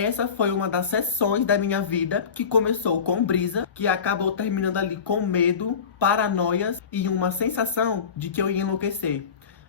essa foi uma das sessões da minha vida que começou com brisa, que acabou terminando ali com medo, paranoias e uma sensação de que eu ia enlouquecer.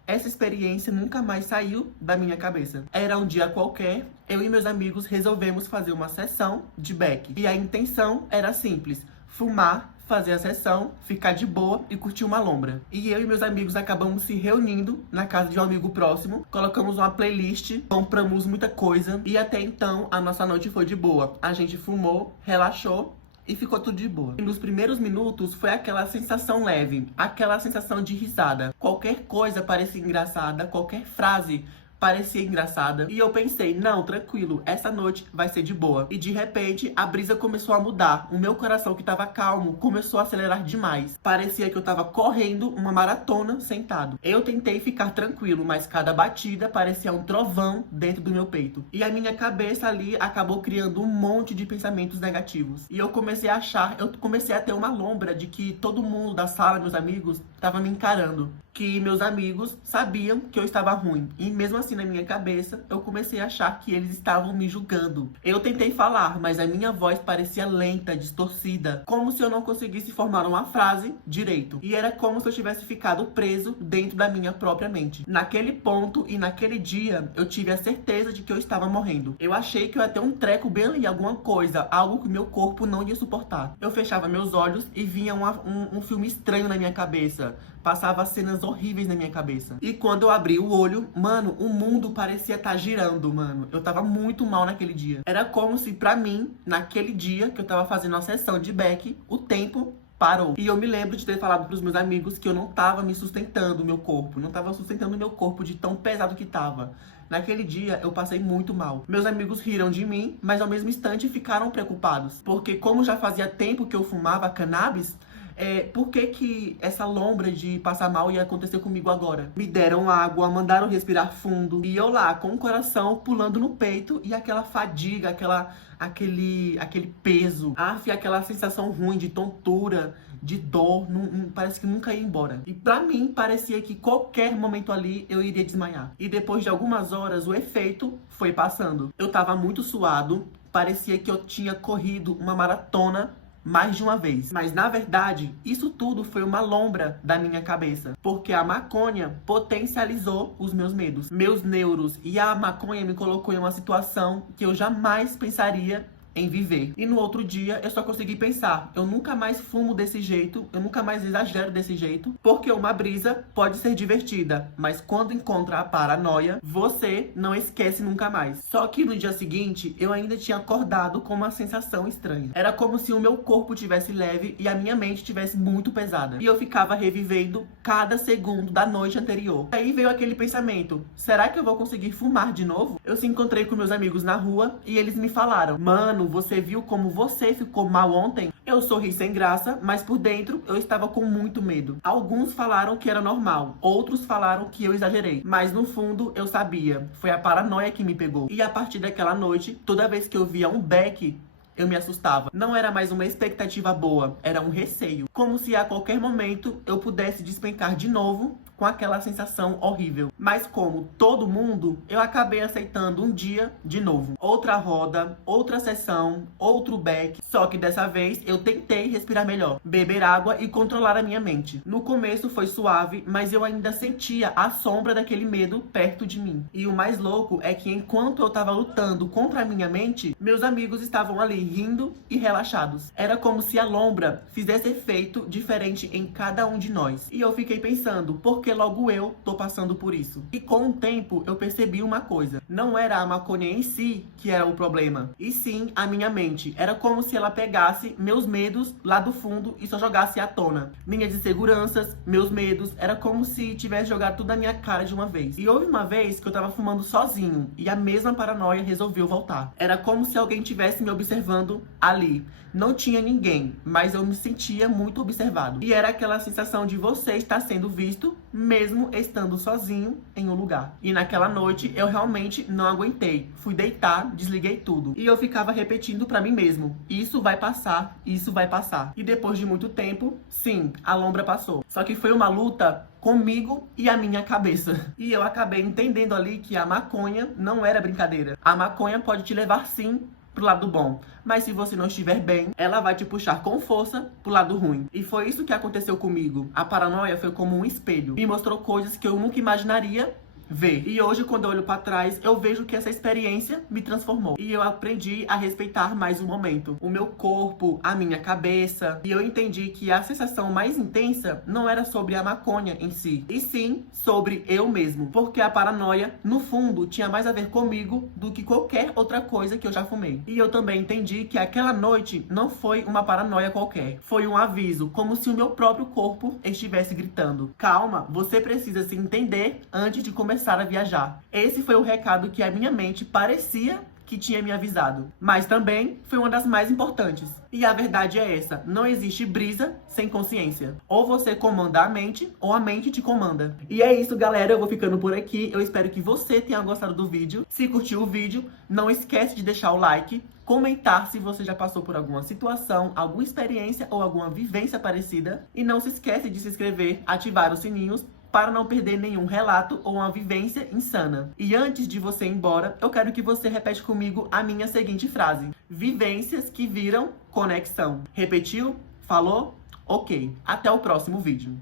Essa experiência nunca mais saiu da minha cabeça. Era um dia qualquer, eu e meus amigos resolvemos fazer uma sessão de beck. E a intenção era simples: fumar, fazer a sessão, ficar de boa e curtir uma lombra. E eu e meus amigos acabamos se reunindo na casa de um amigo próximo, colocamos uma playlist, compramos muita coisa e até então a nossa noite foi de boa. A gente fumou, relaxou e ficou tudo de boa. E nos primeiros minutos foi aquela sensação leve, aquela sensação de risada. Qualquer coisa parecia engraçada, qualquer frase parecia engraçada. E eu pensei, não, tranquilo, essa noite vai ser de boa. E de repente, a brisa começou a mudar. O meu coração, que tava calmo, começou a acelerar demais. Parecia que eu tava correndo uma maratona sentado. Eu tentei ficar tranquilo, mas cada batida parecia um trovão dentro do meu peito. E a minha cabeça ali acabou criando um monte de pensamentos negativos. E eu comecei a ter uma lombra de que todo mundo da sala, meus amigos, tava me encarando. Que meus amigos sabiam que eu estava ruim. E mesmo assim, na minha cabeça, eu comecei a achar que eles estavam me julgando. Eu tentei falar, mas a minha voz parecia lenta, distorcida, como se eu não conseguisse formar uma frase direito. E era como se eu tivesse ficado preso dentro da minha própria mente. Naquele ponto e naquele dia, eu tive a certeza de que eu estava morrendo. Eu achei que eu ia ter um treco bem ali, alguma coisa, algo que meu corpo não ia suportar. Eu fechava meus olhos e vinha um filme estranho na minha cabeça. Passava cenas horríveis na minha cabeça. E quando eu abri o olho, mano, o mundo parecia estar girando, mano. Eu tava muito mal naquele dia. Era como se, pra mim, naquele dia que eu tava fazendo a sessão de beck, o tempo parou. E eu me lembro de ter falado pros meus amigos que eu não tava me sustentando o meu corpo. Não tava sustentando o meu corpo de tão pesado que tava. Naquele dia, eu passei muito mal. Meus amigos riram de mim, mas ao mesmo instante ficaram preocupados. Porque como já fazia tempo que eu fumava cannabis, por que essa lombra de passar mal ia acontecer comigo agora? Me deram água, mandaram respirar fundo. E eu lá, com o coração pulando no peito e aquela fadiga, aquele peso. Aquela sensação ruim de tontura, de dor, parece que nunca ia embora. E pra mim, parecia que qualquer momento ali eu iria desmaiar. E depois de algumas horas, o efeito foi passando. Eu tava muito suado, parecia que eu tinha corrido uma maratona mais de uma vez. Mas na verdade, isso tudo foi uma lombra da minha cabeça, porque a maconha potencializou os meus medos, meus neuros, e a maconha me colocou em uma situação que eu jamais pensaria em viver. E no outro dia eu só consegui pensar, eu nunca mais fumo desse jeito, eu nunca mais exagero desse jeito, porque uma brisa pode ser divertida, mas quando encontra a paranoia, você não esquece nunca mais. Só que no dia seguinte, eu ainda tinha acordado com uma sensação estranha. Era como se o meu corpo tivesse leve e a minha mente tivesse muito pesada. E eu ficava revivendo cada segundo da noite anterior. Aí veio aquele pensamento, será que eu vou conseguir fumar de novo? Eu se encontrei com meus amigos na rua e eles me falaram, mano, você viu como você ficou mal ontem? Eu sorri sem graça, mas por dentro eu estava com muito medo. Alguns falaram que era normal, outros falaram que eu exagerei. Mas no fundo eu sabia, foi a paranoia que me pegou. E a partir daquela noite, toda vez que eu via um beck, eu me assustava. Não era mais uma expectativa boa, era um receio. Como se a qualquer momento eu pudesse despencar de novo com aquela sensação horrível. Mas como todo mundo, eu acabei aceitando um dia de novo. Outra roda, outra sessão, outro beck. Só que dessa vez eu tentei respirar melhor, beber água e controlar a minha mente. No começo foi suave, mas eu ainda sentia a sombra daquele medo perto de mim. E o mais louco é que enquanto eu tava lutando contra a minha mente, meus amigos estavam ali rindo e relaxados. Era como se a lombra fizesse efeito diferente em cada um de nós. E eu fiquei pensando, por que logo eu tô passando por isso? E com o tempo eu percebi uma coisa, não era a maconha em si que era o problema, e sim a minha mente. Era como se ela pegasse meus medos lá do fundo e só jogasse à tona. Minhas inseguranças, meus medos, era como se tivesse jogado tudo na minha cara de uma vez. E houve uma vez que eu tava fumando sozinho e a mesma paranoia resolveu voltar. Era como se alguém tivesse me observando ali. Não tinha ninguém, mas eu me sentia muito observado. E era aquela sensação de você estar sendo visto, mesmo estando sozinho em um lugar. E naquela noite eu realmente não aguentei. Fui deitar, desliguei tudo. E eu ficava repetindo pra mim mesmo: isso vai passar, isso vai passar. E depois de muito tempo, sim, a lombra passou. Só que foi uma luta comigo e a minha cabeça. E eu acabei entendendo ali que a maconha não era brincadeira. A maconha pode te levar, sim, pro lado bom, mas se você não estiver bem, ela vai te puxar com força pro lado ruim. E foi isso que aconteceu comigo. A paranoia foi como um espelho. Me mostrou coisas que eu nunca imaginaria ver. E hoje, quando eu olho pra trás, eu vejo que essa experiência me transformou. E eu aprendi a respeitar mais o momento, o meu corpo, a minha cabeça. E eu entendi que a sensação mais intensa não era sobre a maconha em si, e sim sobre eu mesmo. Porque a paranoia, no fundo, tinha mais a ver comigo do que qualquer outra coisa que eu já fumei. E eu também entendi que aquela noite não foi uma paranoia qualquer. Foi um aviso, como se o meu próprio corpo estivesse gritando: calma, você precisa se entender antes de começar a viajar. Esse foi o recado que a minha mente parecia que tinha me avisado, mas também foi uma das mais importantes. E a verdade é essa: não existe brisa sem consciência. Ou você comanda a mente, ou a mente te comanda. E é isso, galera, eu vou ficando por aqui. Eu espero que você tenha gostado do vídeo. Se curtiu o vídeo, não esquece de deixar o like, comentar se você já passou por alguma situação, alguma experiência ou alguma vivência parecida. E não se esquece de se inscrever, ativar os sininhos para não perder nenhum relato ou uma vivência insana. E antes de você ir embora, eu quero que você repete comigo a minha seguinte frase: vivências que viram conexão. Repetiu? Falou? Ok. Até o próximo vídeo.